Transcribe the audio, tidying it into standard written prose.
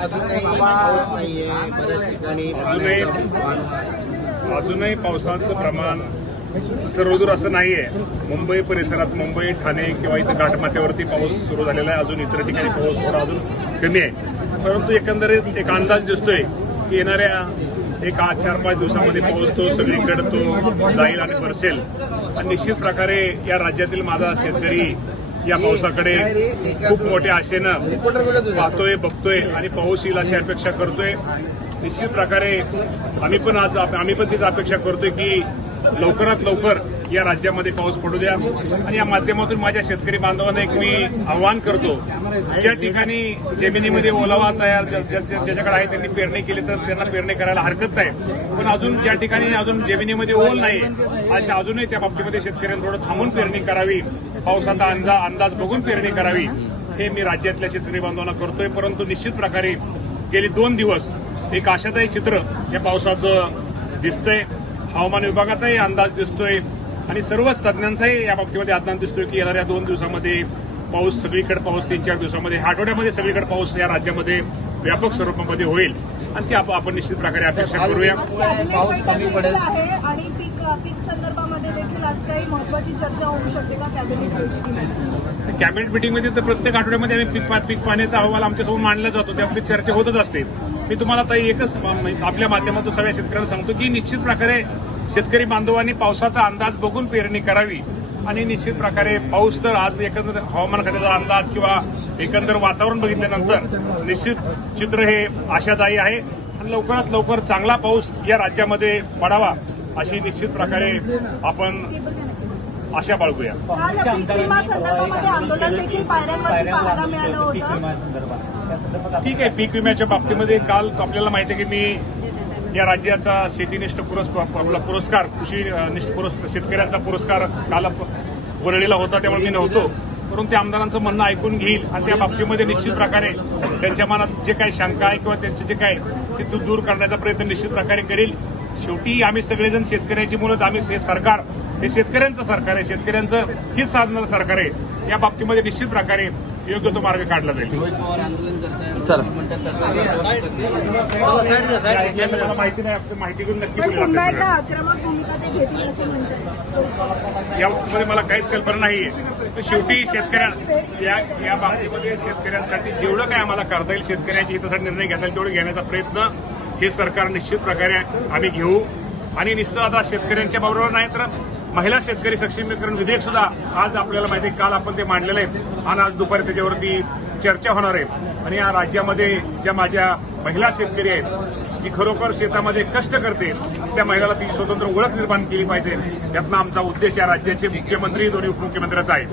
अजूनही पाऊस नाहीये बऱ्याच ठिकाणी. अजूनही पावसाचं प्रमाण सर्वदूर असं नाहीये. मुंबई परिसरात, मुंबई, ठाणे किंवा इथं घाटमाथ्यावरती पाऊस सुरू झालेला आहे. अजून इतर ठिकाणी पाऊस थोडा अजून कमी आहे. परंतु एकंदरीत एक अंदाज दिसतोय की येणाऱ्या एक 4-5 दिवसामध्ये पाऊस तो सगळीकडे तो जाईल आणि बरसेल. आणि निश्चित प्रकारे या राज्यातील माझा शेतकरी या पावसाकडे खूप मोठ्या आशेनं पाहतोय, बघतोय आणि पाऊस येईल अशी अपेक्षा करतोय. निश्चित प्रकारे आम्ही पण तीच अपेक्षा करतोय की लवकरात लवकर या राज्यामध्ये पाऊस पडू द्या. आणि या माध्यमातून माझ्या शेतकरी बांधवांना एक मी आवाहन करतो, ज्या ठिकाणी जमिनीमध्ये ओलावा तयार ज्याच्याकडे आहे त्यांनी पेरणी केली तर त्यांना पेरणी करायला हरकत नाही. पण अजून ज्या ठिकाणी अजून जमिनीमध्ये ओल नाहीये अशा अजूनही त्या बाबतीमध्ये शेतकऱ्यांनी थोडं थांबून पेरणी करावी, पावसाचा अंदाज बघून पेरणी करावी, हे मी राज्यातल्या शेतकरी बांधवांना करतोय. परंतु निश्चित प्रकारे गेली 2 दिवस एक आशादायी चित्र या पावसाचं दिसतंय. हवामान विभागाचाही अंदाज दिसतोय आणि सर्वच तज्ज्ञांचाही या बाबतीमध्ये अंदाज दिसतोय की येणाऱ्या 2 दिवसामध्ये पाऊस सगळीकडे, पाऊस 3-4 दिवसामध्ये, आठवड्यामध्ये सगळीकडे पाऊस या राज्यामध्ये व्यापक स्वरूपामध्ये होईल. आणि ती आपण निश्चित प्रकारे अपेक्षा करूया. पाऊस कमी पडेल आणि पीक संदर्भामध्ये देखील आज काही महत्वाची चर्चा होऊ शकते का कॅबिनेट मिटिंगमध्ये? तर प्रत्येक आठवड्यामध्ये आम्ही पीक पाण्याचा अहवाल आमच्यासमोर मांडला जातो, त्यामध्ये चर्चा होतच असते. मी तुम्हाला ताई एकच आपल्या माध्यमातून सगळ्या शेतकऱ्यांना सांगतो की निश्चित प्रकारे शेतकरी बांधवांनी पावसाचा अंदाज बघून पेरणी करावी. आणि निश्चित प्रकारे पाऊस तर आज एकंदर हवामान खात्याचा अंदाज किंवा एकंदर वातावरण बघितल्यानंतर निश्चित चित्र हे आशादायी आहे. आणि लवकरात लवकर चांगला पाऊस या राज्यामध्ये पडावा अशी निश्चित प्रकारे आपण आशा बाळगूया. आंदोलन देखील पायऱ्यांवरती पाहायला मिळालं होतं. ठीक आहे. पीक विम्याच्या बाबतीमध्ये काल आपल्याला माहिती आहे की मी या राज्याचा शेतीनिष्ठ पुरस्कार, कृषीनिष्ठ शेतकऱ्यांचा पुरस्कार काल वरळीला होता, त्यामुळे मी नव्हतो. परंतु त्या आमदारांचं म्हणणं ऐकून घेईल आणि त्या बाबतीमध्ये निश्चित प्रकारे त्यांच्या मनात जे काही शंका आहे किंवा त्यांचे जे काय ते दूर करण्याचा प्रयत्न निश्चित प्रकारे करील. शेवटी आम्ही सगळेजण शेतकऱ्याची मुलंच. आम्ही हे सरकार हे शेतकऱ्यांचं सरकार आहे, शेतकऱ्यांचं हित साधणारं सरकार आहे. या बाबतीमध्ये निश्चित प्रकारे योग्य तो मार्ग काढला जाईल. माहिती नाही, माहिती घेऊन नक्की बोलेल. या बाबतीमध्ये मला काहीच कल्पना नाहीये. शेवटी या बाबतीमध्ये शेतकऱ्यांसाठी जेवढं काय आम्हाला करता येईल, शेतकऱ्यांच्या हितासाठी निर्णय घेता येईल तेवढे घेण्याचा प्रयत्न हे सरकार निश्चित प्रकारे आम्ही घेऊ. आणि निश्चित आता शेतकऱ्यांच्या बरोबर नाही तर महिला शेतकरी सक्षमीकरण विधेयक सुद्धा आज आपल्याला माहिती आहे, काल आपण ते मांडलेलं आहे आणि आज दुपारी त्याच्यावरती चर्चा होणार आहे. आणि या राज्यामध्ये ज्या माझ्या महिला शेतकरी आहेत, जी खरोखर शेतामध्ये कष्ट करते, त्या महिलाला ती स्वतंत्र ओळख निर्माण केली पाहिजे. यातनं आमचा उद्देश या राज्याचे मुख्यमंत्री, दोन्ही उपमुख्यमंत्र्यांचा आहे.